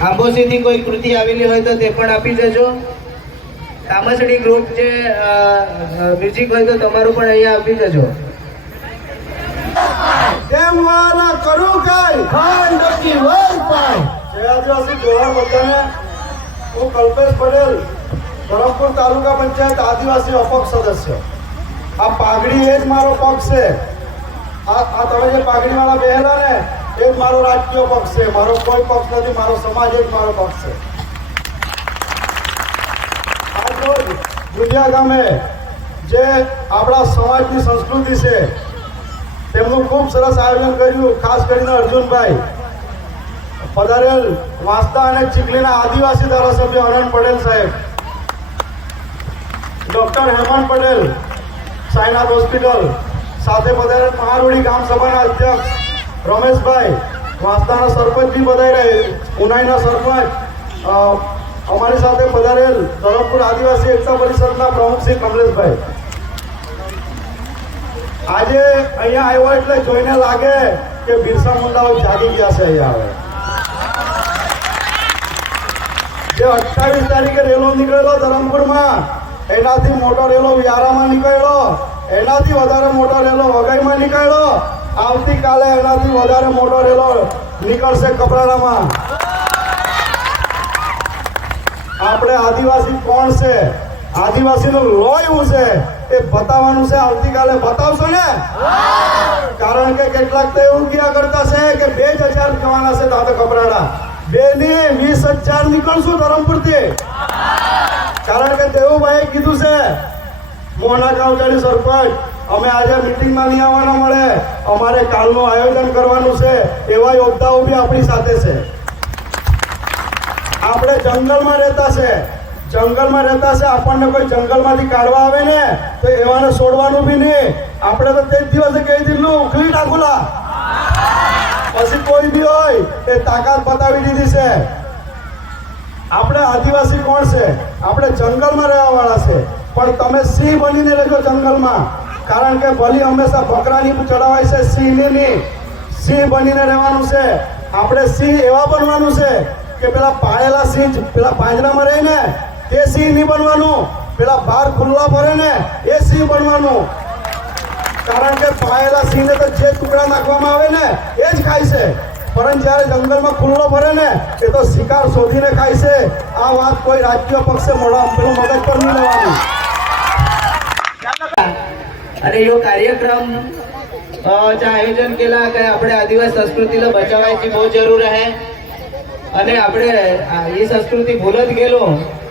આંબોસીથી કોઈ કૃતિ આવેલી હોય તો તે પણ આપી દેજો. તામસડી ગ્રુપ જે મ્યુઝિક હોય તો તમારું પણ અહીંયા આપી દેજો. કેમ વાના કરું કઈ ખાન ડકી વર પાય જય આદિવાસી જોવા બધાને. હું કલ્પેશ પટેલ, ધરમપુર તાલુકા પંચાયત આદિવાસી અપક્ષ સદસ્ય. આ પાઘડી એ જ મારો પક્ષ છે. આ તમે જે પાઘડી વાળા બેહેલા ને એ જ મારો રાજકીય પક્ષ છે. મારો કોઈ પક્ષ નથી, મારો સમાજ એ જ મારો પક્ષ છે. આજ રોજ દુનિયા ગામે જે આપણા સમાજની સંસ્કૃતિ છે તેમનું ખૂબ સરસ આયોજન કર્યું. ખાસ કરીને અર્જુનભાઈ પધારેલ વાંસદા અને ચીખલીના આદિવાસી ધારાસભ્ય અનંત પટેલ સાહેબ, ડોક્ટર હેમંત પટેલ સાઈનાથ હોસ્પિટલ સાથે પધારેલ મહારોડી ગામ સભાના અધ્યક્ષ રમેશભાઈ, વાંસદાના સરપંચ બી પધાર્યા, ઉનાઈના સરપંચ, અમારી સાથે પધારેલ ધરમપુર આદિવાસી એકતા પરિષદના પ્રમુખ શ્રી કમલેશભાઈ. આજે અહીંયા આવ્યો એટલે જોઈને લાગે કે બિરસા મુંડાઓ જાગી ગયા છે. અહીંયા હવે જે 28 તારીખે રેલો નીકળેલો ધરમપુરમાં, એનાથી મોટો રેલો વ્યારામાં નીકળ્યો, એનાથી વધારે મોટો રેલો વઘઈમાં નીકળ્યો, આવતીકાલે એનાથી વધારે મોટો રેલો નીકળશે કપરાડામાં. આપણે આદિવાસી કોણ છે, આદિવાસીનું લોહી છે એ બતાવવાનું છે. આવતીકાલે બતાવશો ને? કારણ કે કેટલાક તો એવું ક્યાં કરતા છે કે 2000 જવાના છે દાદા કપરાડા, 20,000 નીકળશું ધરમપુરથી. કારણ કે દેવુભાઈએ કીધું છે, મોહના ગાવચાની સરપંચ, અમે આજે મિટિંગમાં નહીં આવવાના મળે, અમારે કાલનું આયોજન કરવાનું છે. એવા યોદ્ધાઓ બી આપણી સાથે છે. આપણે જંગલમાં રહેતા છે, આપણને કોઈ જંગલમાંથી કાઢવા આવે ને તો એવાને છોડવાનું બી નહીં. આપણે તો તે જ દિવસે કહી દીધું ઉખલી નાખુલા, પછી કોઈ બી હોય એ તાકાત બતાવી દીધી છે. આપણે આદિવાસી કોણ છે? આપણે જંગલમાં રહેવા વાળા છે. પણ તમે સિંહ બનીને રહેજો જંગલમાં, કારણ કે બલી હંમેશા બકરાની ચડાવાય છે, સિંહની નહીં. સિંહ બનીને રહેવાનું છે. આપણે સિંહ એવા બનવાનું છે કે પેલા પાળેલા સિંહ પેલા પાંજરામાં રહે ને તે સિંહ નહીં બનવાનું, પેલા બહાર ખુલ્લા ફરે ને એ સિંહ બનવાનું. કારણ કે પાળેલા સિંહને તો જે ટુકડા નાખવામાં આવે ને એ જ ખાય છે, પરંતુ જ્યારે જંગલમાં ખુલ્લો ફરે ને એ તો શિકાર શોધીને ખાય છે. આ વાત કોઈ રાજકીય પક્ષે પેલું મગજ પર નહીં લેવાનું. અને यो कार्यक्रम आयोजन केला काय આપણે આદિવાસી સંસ્કૃતિला બચાવાयची બહુ જરૂર आहे. અને આપણે ही संस्कृती भूलत गेलो